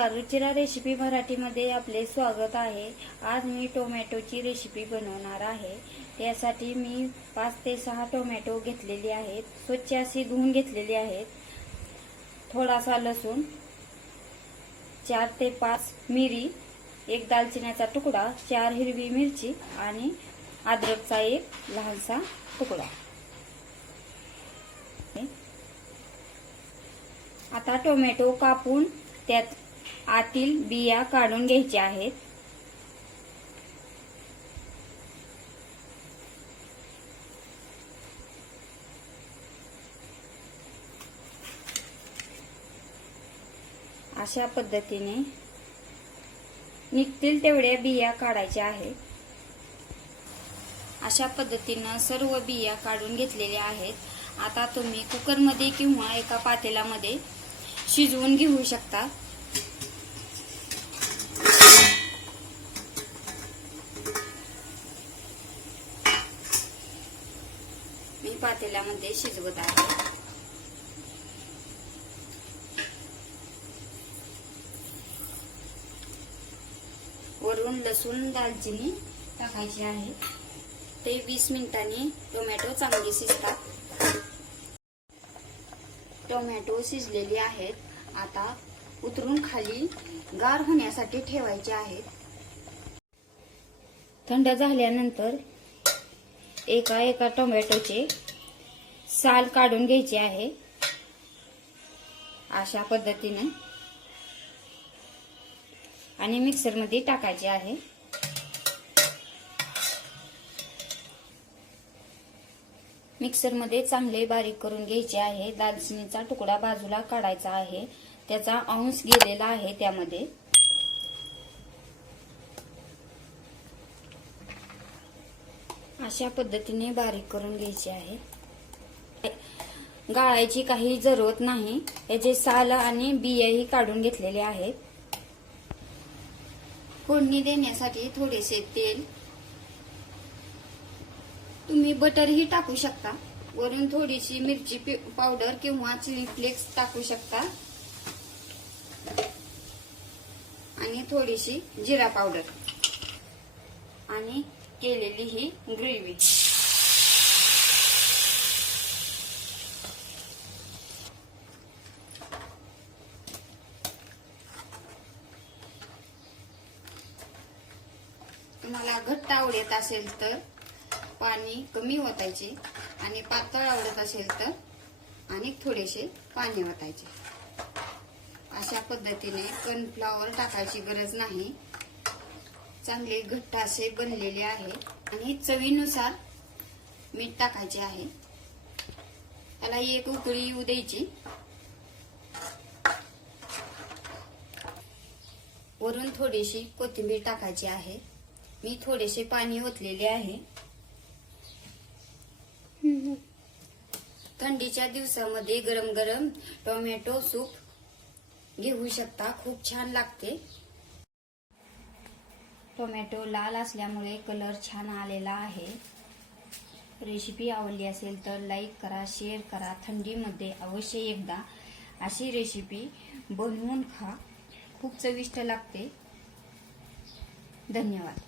अर्चिरा recipe मराठीमध्ये आपले स्वागत आहे. आज मी टोमॅटोची रेसिपी बनवणार आहे. त्यासाठी मी पाच ते सहा टोमॅटो घेतलेली आहेत. स्वच्छ अशी धुवून घेतलेली आहेत. थोडासा लसूण चार ते पाच मिरी एक दालचिन्याचा तुकडा चार हिरवी मिरची आणि अद्रकचा एक लहानसा तुकडा. आता टोमॅटो कापून त्यात आतील बिया काढून घ्यायच्या आहेत. अशा पद्धतीने निघतील तेवढ्या बिया काढायच्या आहेत. अशा पद्धतीनं सर्व बिया काढून घेतलेल्या आहेत. आता तुम्ही कुकरमध्ये किंवा एका पातेल्यामध्ये शिजवून घेऊ शकता मी पातेल्यामध्ये शिजवत आहे. वरून लसूण दालचिनी टाकायची आहे. ते वीस मिनिटांनी टोमॅटो चांगले शिजतात. टोमॅटो शिजलेले आहेत. आता उतरून खाली गार होण्यासाठी ठेवायचे आहेत. थंड झाल्यानंतर एका एका टोमॅटोचे साल काढून घ्यायची आहे. अशा पद्धतीने. आणि मिक्सरमध्ये टाकायचे आहे. मिक्सरमध्ये चांगले बारीक करून घ्यायचे आहे. दालचिनीचा तुकडा बाजूला काढायचा आहे. त्याचा अंश गेलेला आहे त्यामध्ये. अशा पद्धतीने बारीक करून घ्यायचे आहे. गाळायची काही जरूरत नाही. याचे साल आणि बियाही काढून घेतलेले आहेत. फोडणी देण्यासाठी थोडेसे तेल. तुम्ही बटरही टाकू शकता. वरून थोडीशी मिरची पि- पावडर किंवा चिली फ्लेक्स टाकू शकता. आणि थोडीशी जिरा पावडर. आणि केलेली ही ग्रेव्ही. तुम्हाला घट्ट आवडत असेल तर पाणी कमी ओतायचे आणि पातळ आवडत असेल तर आणि थोडेसे पाणी ओतायचे. अशा पद्धतीने कॉर्नफ्लॉवर टाकायची गरज नाही. चांगले घट्ट असे बनलेले आहे आणि चवीनुसार मीठ टाकायचे आहे. त्याला एक उकळी येऊ द्यायची. वरून थोडीशी कोथिंबीर टाकायची आहे. मी थोडेसे पाणी ओतलेले आहे. थंडीच्या दिवसामध्ये गरम गरम टोमॅटो सूप घेऊ शकता. खूप छान लागते. टोमॅटो लाल असल्यामुळे कलर छान आलेला आहे. रेसिपी आवडली असेल तर लाईक करा शेअर करा. थंडीमध्ये अवश्य एकदा अशी रेसिपी बनवून खा. खूप चविष्ट लागते. धन्यवाद.